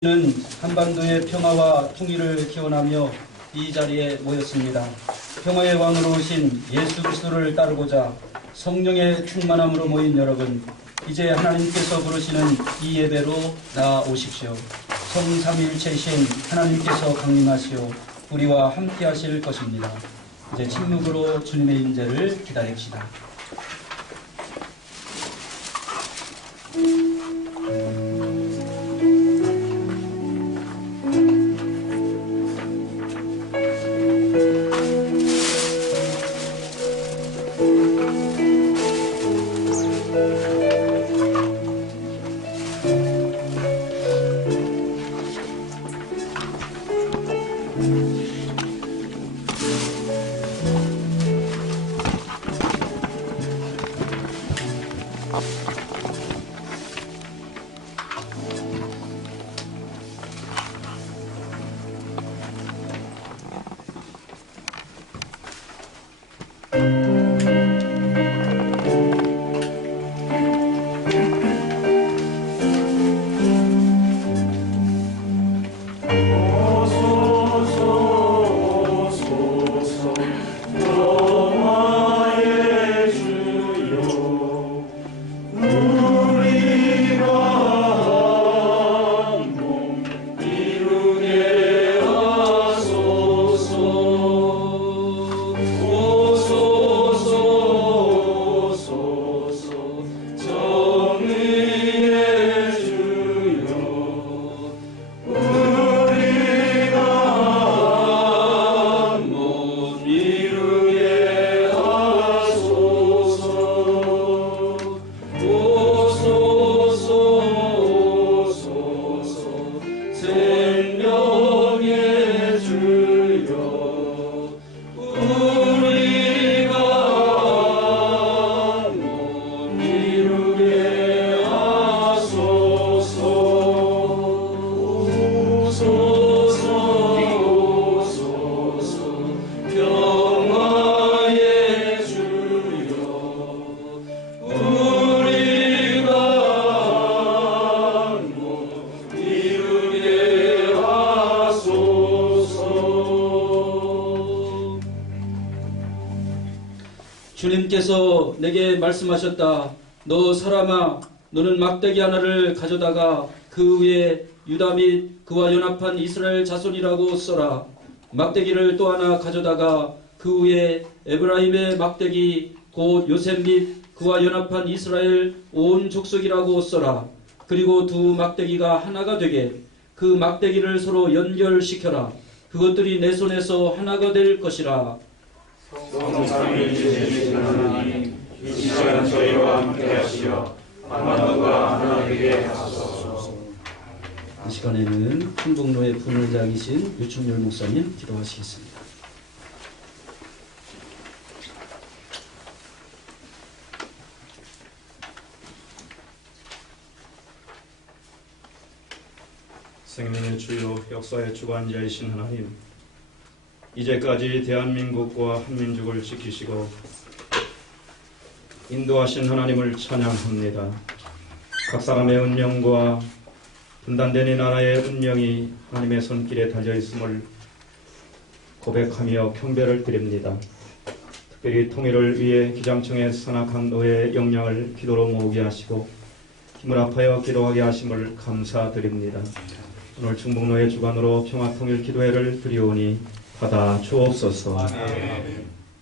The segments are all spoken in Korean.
는 한반도의 평화와 통일을 기원하며 이 자리에 모였습니다. 평화의 왕으로 오신 예수 그리스도를 따르고자 성령의 충만함으로 모인 여러분, 이제 하나님께서 부르시는 이 예배로 나아오십시오. 성삼위일체이신 하나님께서 강림하시어 우리와 함께 하실 것입니다. 이제 침묵으로 주님의 임재를 기다립시다. 주님께서 내게 말씀하셨다. 너 사람아, 너는 막대기 하나를 가져다가 그 위에 유다 및 그와 연합한 이스라엘 자손이라고 써라. 막대기를 또 하나 가져다가 그 위에 에브라임의 막대기 곧 요셉 및 그와 연합한 이스라엘 온 족속이라고 써라. 그리고 두 막대기가 하나가 되게 그 막대기를 서로 연결시켜라. 그것들이 내 손에서 하나가 될 것이라. 성삼위일체이신 하나님, 이 시간 저희와 함께 하시어 한반도가 하나되게 하소서. 이 시간에는 충북로의 분회장이신 유충렬 목사님 기도하시겠습니다. 생명의 주요 역사의 주관자이신 하나님, 이제까지 대한민국과 한민족을 지키시고 인도하신 하나님을 찬양합니다. 각 사람의 운명과 분단된 이 나라의 운명이 하나님의 손길에 달려있음을 고백하며 경배를 드립니다. 특별히 통일을 위해 기장청의 산하강도의 역량을 기도로 모으게 하시고 힘을 합하여 기도하게 하심을 감사드립니다. 오늘 충북로의 주관으로 평화통일 기도회를 드리오니 받아 주옵소서.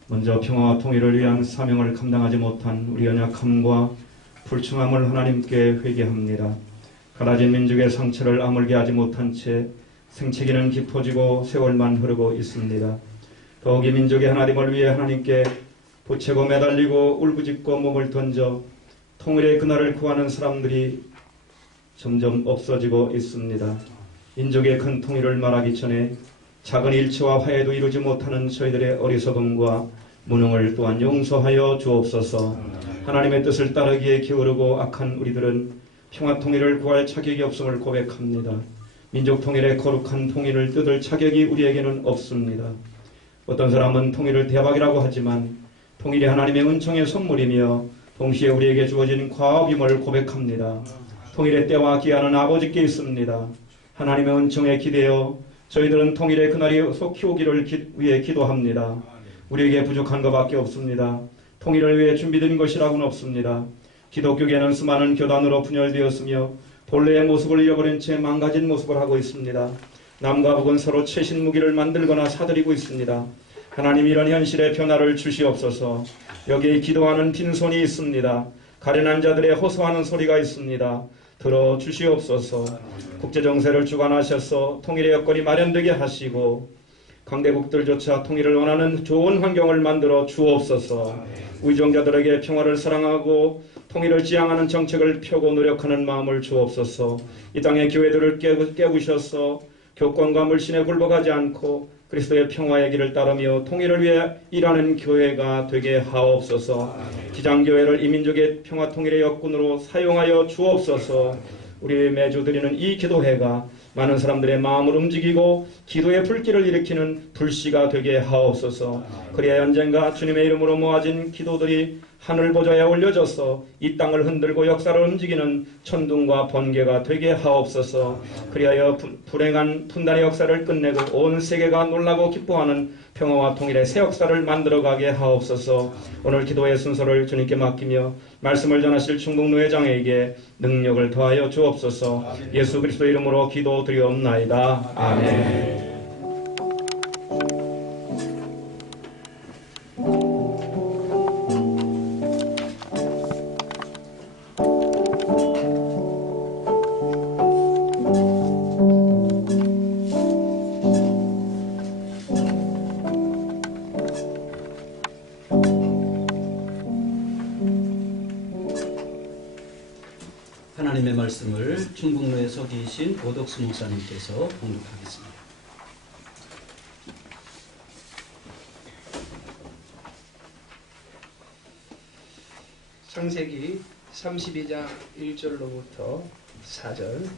먼저 평화와 통일을 위한 사명을 감당하지 못한 우리 연약함과 불충함을 하나님께 회개합니다. 갈라진 민족의 상처를 아물게 하지 못한 채 생채기는 깊어지고 세월만 흐르고 있습니다. 더욱이 민족의 하나님을 위해 하나님께 보채고 매달리고 울부짖고 몸을 던져 통일의 그날을 구하는 사람들이 점점 없어지고 있습니다. 민족의 큰 통일을 말하기 전에 작은 일치와 화해도 이루지 못하는 저희들의 어리석음과 무능을 또한 용서하여 주옵소서. 하나님의 뜻을 따르기에 기울이고 악한 우리들은 평화통일을 구할 자격이 없음을 고백합니다. 민족통일의 거룩한 통일을 뜯을 자격이 우리에게는 없습니다. 어떤 사람은 통일을 대박이라고 하지만 통일이 하나님의 은총의 선물이며 동시에 우리에게 주어진 과업임을 고백합니다. 통일의 때와 기한은 아버지께 있습니다. 하나님의 은총에 기대어 저희들은 통일의 그날이 속히 오기를 위해 기도합니다. 우리에게 부족한 것밖에 없습니다. 통일을 위해 준비된 것이라고는 없습니다. 기독교계는 수많은 교단으로 분열되었으며 본래의 모습을 잃어버린 채 망가진 모습을 하고 있습니다. 남과 북은 서로 최신 무기를 만들거나 사들이고 있습니다. 하나님 이런 현실의 변화를 주시옵소서. 여기 기도하는 빈손이 있습니다. 가련한 자들의 호소하는 소리가 있습니다. 들어 주시옵소서. 국제정세를 주관하셔서 통일의 여건이 마련되게 하시고 강대국들조차 통일을 원하는 좋은 환경을 만들어 주옵소서. 위정자들에게 평화를 사랑하고 통일을 지향하는 정책을 펴고 노력하는 마음을 주옵소서. 이 땅의 교회들을 깨우셔서 교권과 물신에 굴복하지 않고 그리스도의 평화의 길을 따르며 통일을 위해 일하는 교회가 되게 하옵소서. 기장교회를 이민족의 평화 통일의 역군으로 사용하여 주옵소서. 우리 매주 드리는 이 기도회가 많은 사람들의 마음을 움직이고 기도의 불길을 일으키는 불씨가 되게 하옵소서. 그리하여 언젠가 주님의 이름으로 모아진 기도들이 하늘 보좌에 올려져서 이 땅을 흔들고 역사를 움직이는 천둥과 번개가 되게 하옵소서. 그리하여 불행한 분단의 역사를 끝내고 온 세계가 놀라고 기뻐하는 평화와 통일의 새 역사를 만들어가게 하옵소서. 오늘 기도의 순서를 주님께 맡기며 말씀을 전하실 충북노 회장에게 능력을 더하여 주옵소서. 예수 그리스도 이름으로 기도드리옵나이다. 아멘. 하나님의 말씀을 충북로에서 계신 오덕수 목사님께서 봉독하겠습니다. 창세기 32장 1절로부터 4절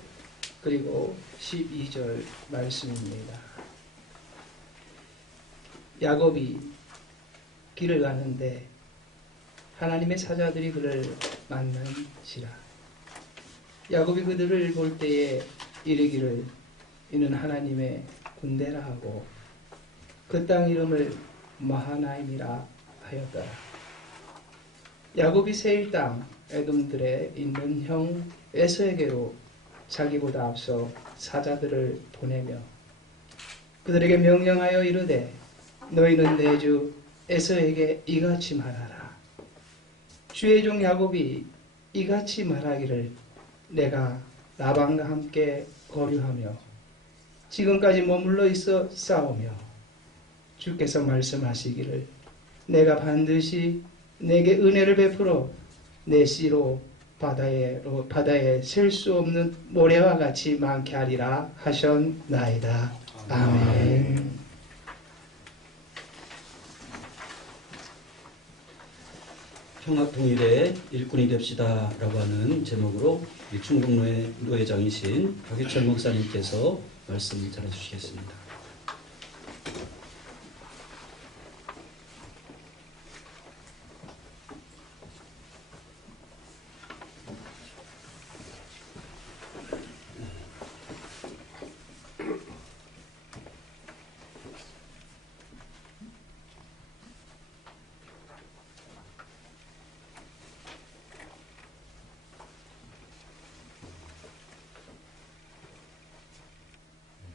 그리고 12절 말씀입니다. 야곱이 길을 가는데 하나님의 사자들이 그를 만난지라. 야곱이 그들을 볼 때에 이르기를 이는 하나님의 군대라 하고 그 땅 이름을 마하나임이라 하였더라. 야곱이 세일 땅 에돔들에 있는 형 에서에게로 자기보다 앞서 사자들을 보내며 그들에게 명령하여 이르되 너희는 내 주 에서에게 이같이 말하라. 주의 종 야곱이 이같이 말하기를 내가 라반과 함께 거류하며 지금까지 머물러 있어 싸우며 주께서 말씀하시기를 내가 반드시 내게 은혜를 베풀어 내 씨로 바다에 셀 수 없는 모래와 같이 많게 하리라 하셨나이다. 아멘. 평화통일의 일꾼이 됩시다 라고 하는 제목으로 충북노회 노회장이신 박유철 목사님께서 말씀 전해주시겠습니다.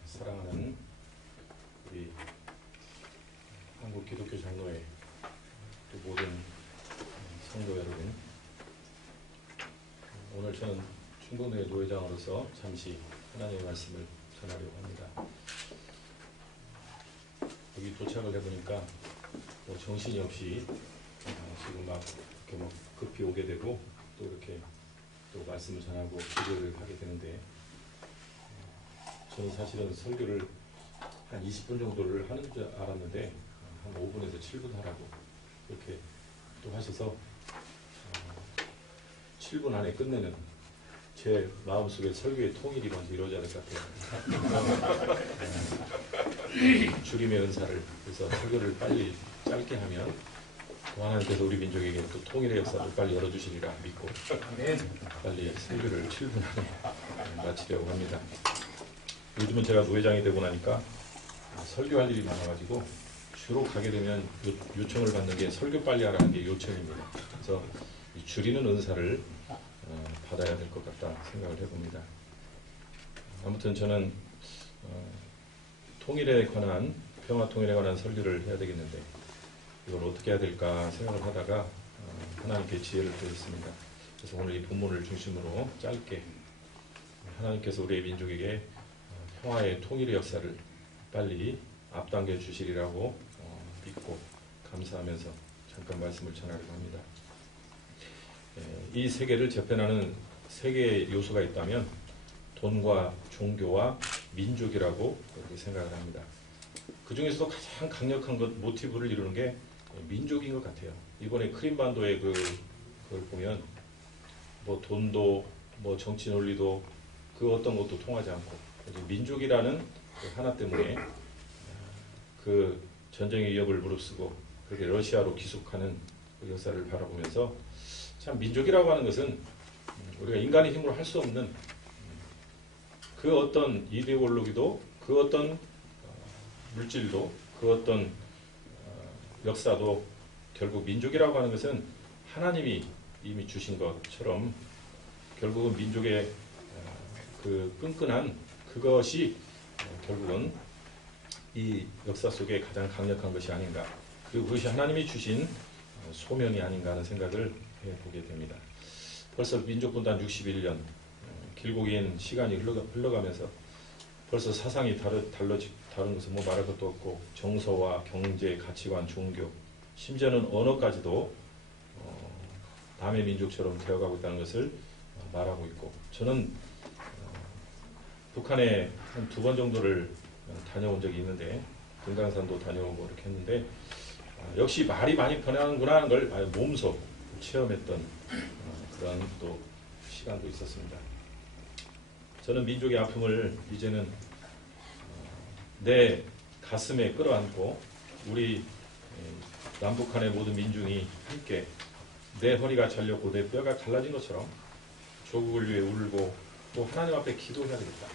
사랑하는 우리 한국 기독교 장로회 또 모든 성도 여러분, 오늘 저는 충북노회 노회장으로서 잠시 하나님의 말씀을 전하려고 합니다. 여기 도착을 해보니까 뭐 정신이 없이 지금 막 이렇게 막 급히 오게 되고 또 이렇게 또 말씀을 전하고 기도를 하게 되는데, 저는 사실은 설교를 한 20분 정도를 하는 줄 알았는데 한 5분에서 7분 하라고 이렇게 또 하셔서 7분 안에 끝내는 제 마음속에 설교의 통일이 먼저 이루어져야 될 것 같아요. 주님의 은사를, 그래서 설교를 빨리 짧게 하면 또 하나님께서 우리 민족에게 또 통일의 역사를 빨리 열어주시리라 믿고 빨리 설교를 7분 안에 마치려고 합니다. 요즘은 제가 노회장이 되고 나니까 설교할 일이 많아가지고 주로 가게 되면 요청을 받는 게 설교 빨리 하라는 게 요청입니다. 그래서 이 줄이는 은사를 받아야 될 것 같다 생각을 해봅니다. 아무튼 저는 통일에 관한, 평화 통일에 관한 설교를 해야 되겠는데 이걸 어떻게 해야 될까 생각을 하다가 하나님께 지혜를 구했습니다. 그래서 오늘 이 본문을 중심으로 짧게 하나님께서 우리의 민족에게 평화의 통일의 역사를 빨리 앞당겨 주시리라고 믿고 감사하면서 잠깐 말씀을 전하려고 합니다. 이 세계를 재편하는 세 개의 요소가 있다면 돈과 종교와 민족이라고 그렇게 생각을 합니다. 그 중에서도 가장 강력한 것, 모티브를 이루는 게 민족인 것 같아요. 이번에 크림반도의 그걸 보면 뭐 돈도 뭐 정치 논리도 그 어떤 것도 통하지 않고 민족이라는 그 하나 때문에 그 전쟁의 위협을 무릅쓰고 그렇게 러시아로 귀속하는 그 역사를 바라보면서 참 민족이라고 하는 것은 우리가 인간의 힘으로 할 수 없는 그 어떤 이데올로기도 그 어떤 물질도 그 어떤 역사도 결국 민족이라고 하는 것은 하나님이 이미 주신 것처럼 결국은 민족의 그 끈끈한 그것이 결국은 이 역사 속에 가장 강력한 것이 아닌가, 그리고 그것이 하나님이 주신 소명이 아닌가 하는 생각을 해보게 됩니다. 벌써 민족분단 61년 길고 긴 시간이 흘러가면서 벌써 사상이 다른 것은 뭐 말할 것도 없고 정서와 경제, 가치관, 종교, 심지어는 언어까지도 남의 민족처럼 되어가고 있다는 것을 말하고 있고, 저는 북한에 한 2번 정도를 다녀온 적이 있는데 금강산도 다녀오고 이렇게 했는데 역시 말이 많이 변하는구나 하는 걸 몸소 체험했던 그런 또 시간도 있었습니다. 저는 민족의 아픔을 이제는 내 가슴에 끌어안고 우리 남북한의 모든 민중이 함께 내 허리가 잘렸고 내 뼈가 갈라진 것처럼 조국을 위해 울고 또 하나님 앞에 기도해야 되겠다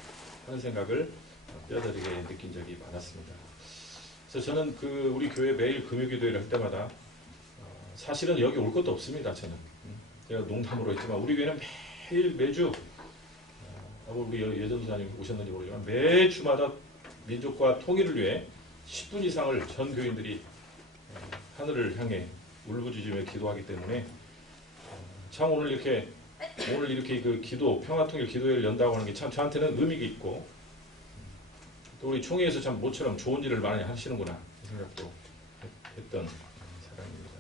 하는 생각을 뼈저리게 느낀 적이 많았습니다. 그래서 저는 우리 교회 매일 금요기도회를 할 때마다 사실은 여기 올 것도 없습니다. 저는 제가 농담으로 했지만 우리 교회는 매주 우리 예전도사님 오셨는지 모르지만 매주마다 민족과 통일을 위해 10분 이상을 전 교인들이 하늘을 향해 울부짖으며 기도하기 때문에 참 오늘 이렇게 그 기도, 평화통일 기도회를 연다고 하는 게 참 저한테는 의미가 있고 또 우리 총회에서 참 모처럼 좋은 일을 많이 하시는구나 생각도 했던 사람입니다.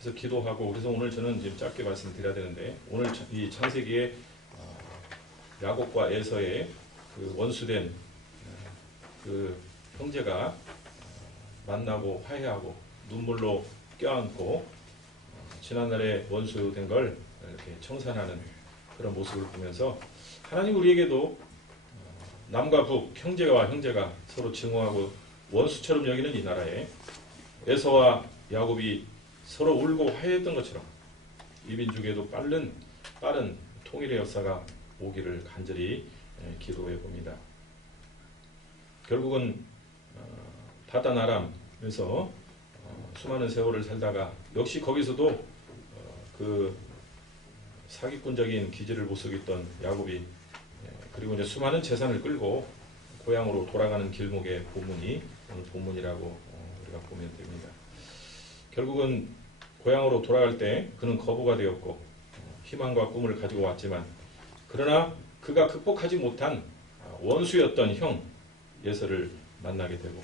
그래서 기도하고 그래서 오늘 저는 지금 짧게 말씀드려야 되는데 오늘 이 창세기에 야곱과 에서의 그 원수된 그 형제가 만나고 화해하고 눈물로 껴안고 지난날에 원수된 걸 이렇게 청산하는 그런 모습을 보면서 하나님 우리에게도 남과 북, 형제와 형제가 서로 증오하고 원수처럼 여기는 이 나라에 에서와 야곱이 서로 울고 화해했던 것처럼 이 민족에도 빠른 통일의 역사가 오기를 간절히 기도해 봅니다. 결국은 바단 아람에서 수많은 세월을 살다가 역시 거기서도 그 사기꾼적인 기질을 못 속였던 야곱이 그리고 이제 수많은 재산을 끌고 고향으로 돌아가는 길목의 본문이 오늘 본문이라고 우리가 보면 됩니다. 결국은 고향으로 돌아갈 때 그는 거부가 되었고 희망과 꿈을 가지고 왔지만 그러나 그가 극복하지 못한 원수였던 형 예서를 만나게 되고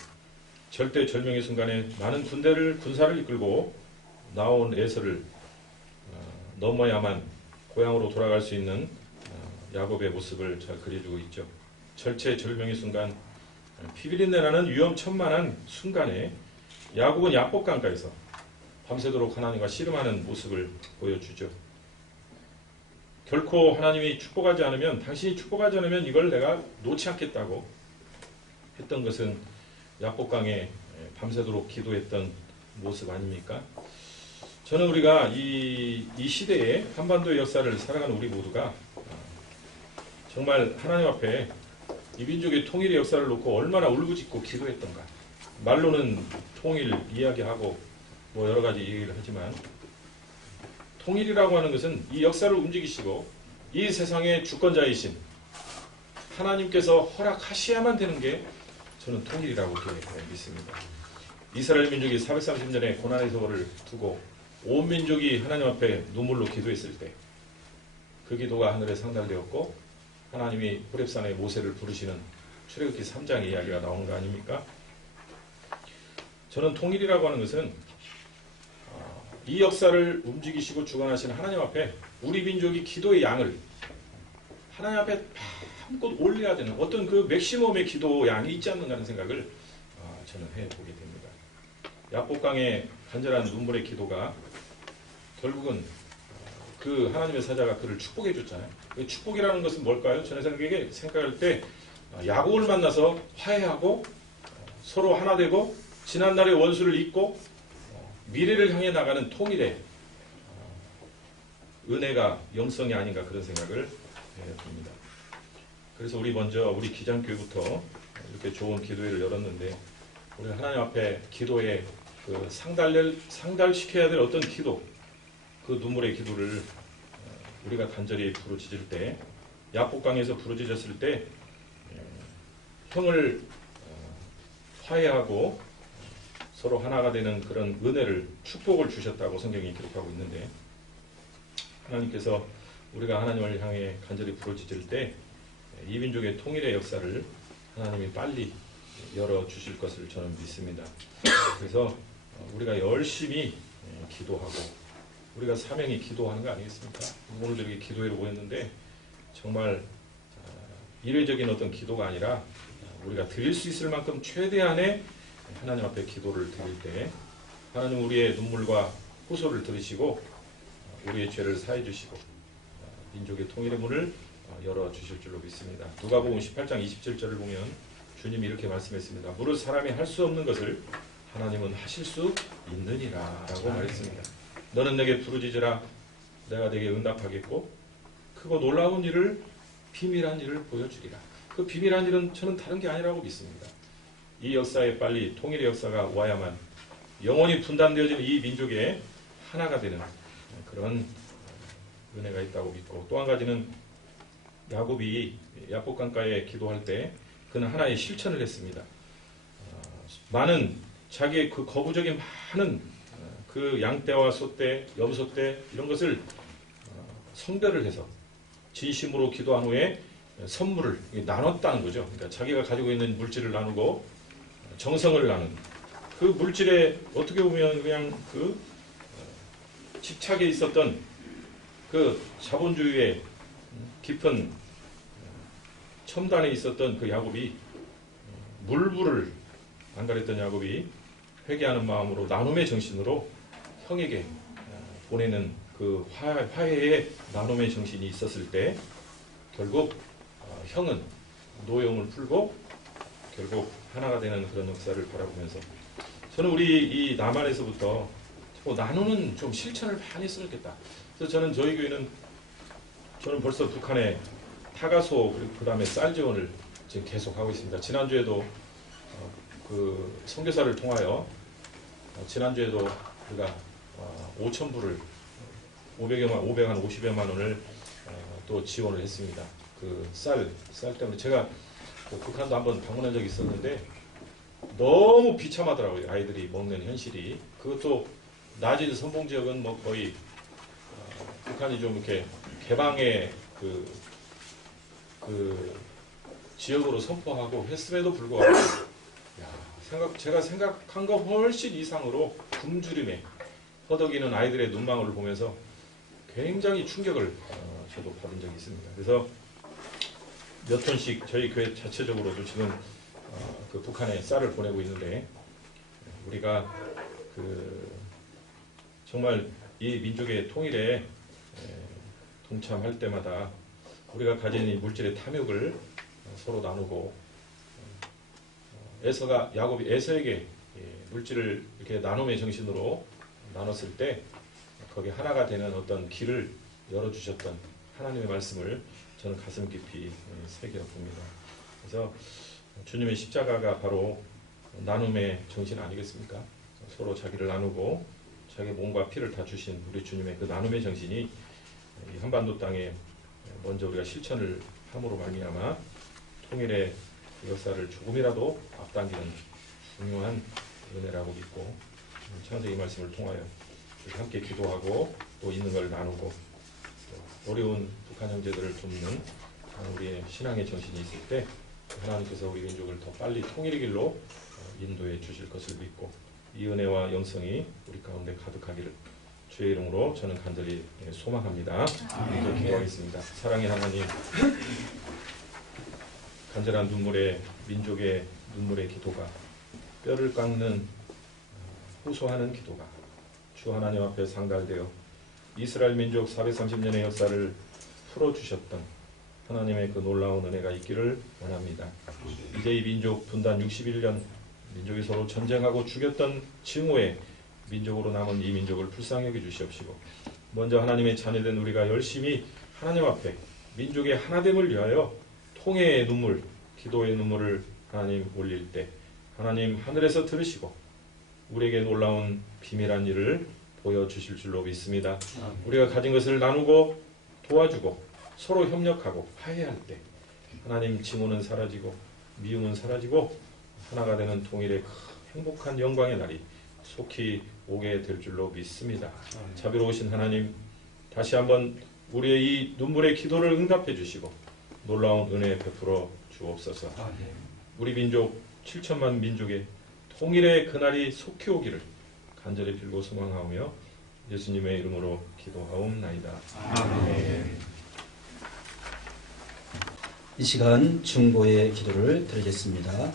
절대절명의 순간에 많은 군사를 이끌고 나온 에서를 넘어야만 고향으로 돌아갈 수 있는 야곱의 모습을 잘 그려주고 있죠. 절체절명의 순간 피비린내 나는 위험천만한 순간에 야곱은 야복강가에서 밤새도록 하나님과 씨름하는 모습을 보여주죠. 결코 하나님이 축복하지 않으면 당신이 축복하지 않으면 이걸 내가 놓지 않겠다고 했던 것은 야복강에 밤새도록 기도했던 모습 아닙니까? 저는 우리가 이 시대에 한반도의 역사를 살아가는 우리 모두가 정말 하나님 앞에 이 민족의 통일의 역사를 놓고 얼마나 울부짖고 기도했던가. 말로는 통일 이야기하고 뭐 여러 가지 얘기를 하지만 통일이라고 하는 것은 이 역사를 움직이시고 이 세상의 주권자이신 하나님께서 허락하셔야만 되는 게 저는 통일이라고 믿습니다. 이스라엘 민족이 430년의 고난의 세월을 두고 온 민족이 하나님 앞에 눈물로 기도했을 때 그 기도가 하늘에 상달되었고 하나님이 호렙산에 모세를 부르시는 출애굽기 3장의 이야기가 나오는 거 아닙니까? 저는 통일이라고 하는 것은 이 역사를 움직이시고 주관하시는 하나님 앞에 우리 민족이 기도의 양을 하나님 앞에 마음껏 올려야 되는 어떤 그 맥시멈의 기도 양이 있지 않는가는 생각을 저는 해보게 됩니다. 야복강의 간절한 눈물의 기도가 결국은 그 하나님의 사자가 그를 축복해 줬잖아요. 축복이라는 것은 뭘까요? 저는 생각할 때 야곱을 만나서 화해하고 서로 하나 되고 지난날의 원수를 잊고 미래를 향해 나가는 통일의 은혜가 영성이 아닌가 그런 생각을 듭니다. 그래서 우리 기장교회부터 이렇게 좋은 기도회를 열었는데 우리 하나님 앞에 기도에 그 상달시켜야 될 어떤 기도, 그 눈물의 기도를 우리가 간절히 부르짖을 때, 야복강에서 부르짖었을 때 형을 화해하고 서로 하나가 되는 그런 은혜를, 축복을 주셨다고 성경이 기록하고 있는데, 하나님께서 우리가 하나님을 향해 간절히 부르짖을 때 이 민족의 통일의 역사를 하나님이 빨리 열어주실 것을 저는 믿습니다. 그래서 우리가 열심히 기도하고 우리가 사명이 기도하는 거 아니겠습니까? 오늘도 이렇게 기도회로 모였는데 정말 이례적인 어떤 기도가 아니라 우리가 드릴 수 있을 만큼 최대한의 하나님 앞에 기도를 드릴 때 하나님 우리의 눈물과 호소를 들으시고 우리의 죄를 사해 주시고 민족의 통일의 문을 열어주실 줄로 믿습니다. 누가복음 18장 27절을 보면 주님이 이렇게 말씀했습니다. 무릇 사람이 할 수 없는 것을 하나님은 하실 수 있느니라 라고 말했습니다. 너는 내게 부르짖으라 내가 내게 응답하겠고 크고 놀라운 일을 비밀한 일을 보여주리라. 그 비밀한 일은 저는 다른 게 아니라고 믿습니다. 이 역사에 빨리 통일의 역사가 와야만 영원히 분단되어진 이 민족의 하나가 되는 그런 은혜가 있다고 믿고, 또 한 가지는 야곱이 야복강가에 기도할 때 그는 하나의 실천을 했습니다. 많은 자기의 그 거부적인 많은 그 양떼와 소떼, 염소떼 이런 것을 성별을 해서 진심으로 기도한 후에 선물을 나눴다는 거죠. 그러니까 자기가 가지고 있는 물질을 나누고 정성을 나눈 그 물질에 어떻게 보면 그냥 그 집착에 있었던 그 자본주의의 깊은 첨단에 있었던 그 야곱이 물불을 안 가렸던 야곱이 회개하는 마음으로 나눔의 정신으로 형에게 보내는 그 화해의 나눔의 정신이 있었을 때 결국 형은 노여움을 풀고 결국 하나가 되는 그런 역사를 바라보면서 저는 우리 이 남한에서부터 나누는 좀 실천을 많이 써야겠다. 그래서 저는 저희 교회는 저는 벌써 북한에 타가소 그 다음에 쌀 지원을 지금 계속 하고 있습니다. 지난주에도 그 선교사를 통하여 지난주에도 우리가 5,000불을 550여만 원을 또 지원을 했습니다. 그 쌀 때문에 제가 북한도 한번 방문한 적이 있었는데 너무 비참하더라고요. 아이들이 먹는 현실이. 그것도 낮은 선봉 지역은 뭐 거의 북한이 좀 이렇게 개방의 그 지역으로 선포하고 했음에도 불구하고 제가 생각한 것 훨씬 이상으로 굶주림에 허덕이는 아이들의 눈망울을 보면서 굉장히 충격을 저도 받은 적이 있습니다. 그래서 몇 톤씩 저희 교회 자체적으로도 지금 그 북한에 쌀을 보내고 있는데 우리가 정말 이 민족의 통일에 동참할 때마다 우리가 가진 이 물질의 탐욕을 서로 나누고 야곱이 에서에게 물질을 이렇게 나눔의 정신으로 나눴을 때 거기에 하나가 되는 어떤 길을 열어주셨던 하나님의 말씀을 저는 가슴 깊이 새겨 봅니다. 그래서 주님의 십자가가 바로 나눔의 정신 아니겠습니까? 서로 자기를 나누고 자기 몸과 피를 다 주신 우리 주님의 그 나눔의 정신이 이 한반도 땅에 먼저 우리가 실천을 함으로 말미암아 통일의 역사를 조금이라도 앞당기는 중요한 은혜라고 믿고 창세기 말씀을 통하여 함께 기도하고 또 있는 걸 나누고 또 어려운 북한 형제들을 돕는 우리의 신앙의 정신이 있을 때 하나님께서 우리 민족을 더 빨리 통일의 길로 인도해 주실 것을 믿고 이 은혜와 영성이 우리 가운데 가득하기를 주의 이름으로 저는 간절히 소망합니다. 기도하겠습니다. 사랑의 하나님, 간절한 눈물의 민족의 눈물의 기도가 뼈를 깎는 호소하는 기도가 주 하나님 앞에 상달되어 이스라엘 민족 430년의 역사를 풀어주셨던 하나님의 그 놀라운 은혜가 있기를 원합니다. 이제 이 민족 분단 61년 민족이 서로 전쟁하고 죽였던 징후에 민족으로 남은 이 민족을 불쌍히 여겨 주시옵시고 먼저 하나님의 자녀된 우리가 열심히 하나님 앞에 민족의 하나됨을 위하여 통회의 눈물, 기도의 눈물을 하나님 올릴 때 하나님 하늘에서 들으시고 우리에게 놀라운 비밀한 일을 보여주실 줄로 믿습니다. 우리가 가진 것을 나누고 도와주고 서로 협력하고 화해할 때 하나님 징후는 사라지고 미움은 사라지고 하나가 되는 통일의 행복한 영광의 날이 속히 오게 될 줄로 믿습니다. 자비로우신 하나님, 다시 한번 우리의 이 눈물의 기도를 응답해 주시고 놀라운 은혜 베풀어 주옵소서. 우리 민족 7천만 민족의 통일의 그날이 속히 오기를 간절히 빌고 소망하오며 예수님의 이름으로 기도하옵나이다. 아멘. 이 시간 중보의 기도를 드리겠습니다.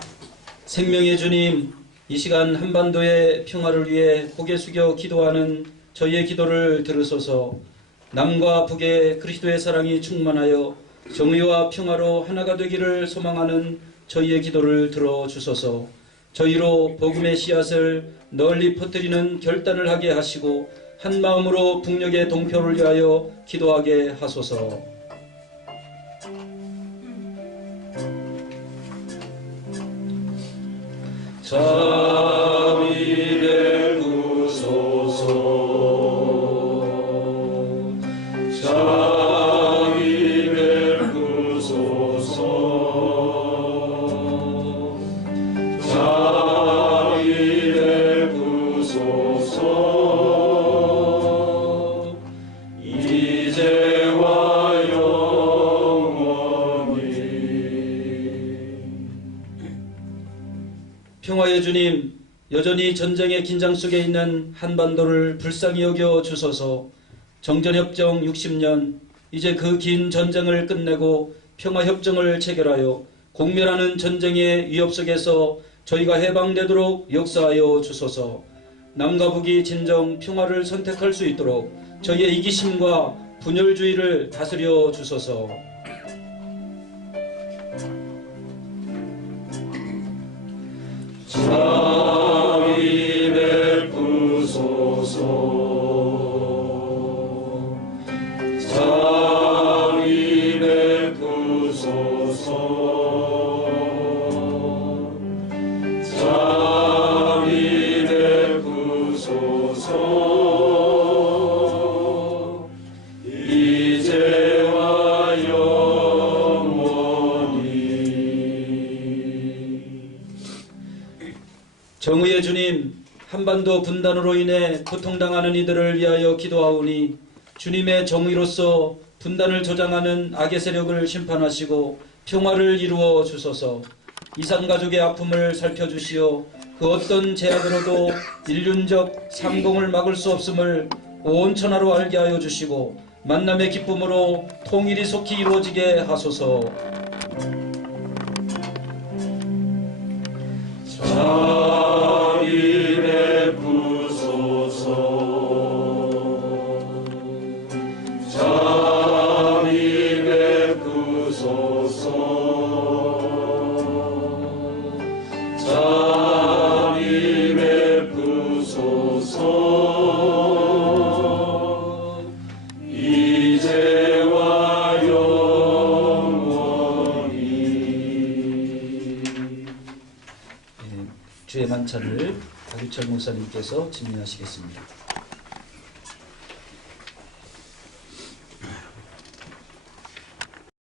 생명의 주님, 이 시간 한반도의 평화를 위해 고개 숙여 기도하는 저희의 기도를 들으소서. 남과 북의 그리스도의 사랑이 충만하여 정의와 평화로 하나가 되기를 소망하는 저희의 기도를 들어주소서. 저희로 복음의 씨앗을 널리 퍼뜨리는 결단을 하게 하시고 한 마음으로 북녘의 동표를 위하여 기도하게 하소서. 자비 베푸소서. 자비 베푸소서. 자비 베푸소서. 이제와 영원히. 평화의 주님, 여전히 전쟁의 긴장 속에 있는 한반도를 불쌍히 여겨 주소서. 정전협정 60년, 이제 그 긴 전쟁을 끝내고 평화협정을 체결하여 공멸하는 전쟁의 위협 속에서 저희가 해방되도록 역사하여 주소서. 남과 북이 진정 평화를 선택할 수 있도록 저희의 이기심과 분열주의를 다스려 주소서. 자비 베푸소서. 자비 베푸소서. 자비 베푸소서. 이제와 영원히. 정의의 주님, 한반도 분단으로 인해 고통당하는 이들을 위하여 기도하오니 주님의 정의로서 분단을 조장하는 악의 세력을 심판하시고 평화를 이루어 주소서. 이산가족의 아픔을 살펴주시어 그 어떤 제약으로도 인륜적 상공을 막을 수 없음을 온 천하로 알게 하여 주시고 만남의 기쁨으로 통일이 속히 이루어지게 하소서. 자비 베푸소서. 자비 베푸소서. 자비 베푸소서. 이제와 영원히. 주의 만찬을 박유철 목사님께서 진행하시겠습니다.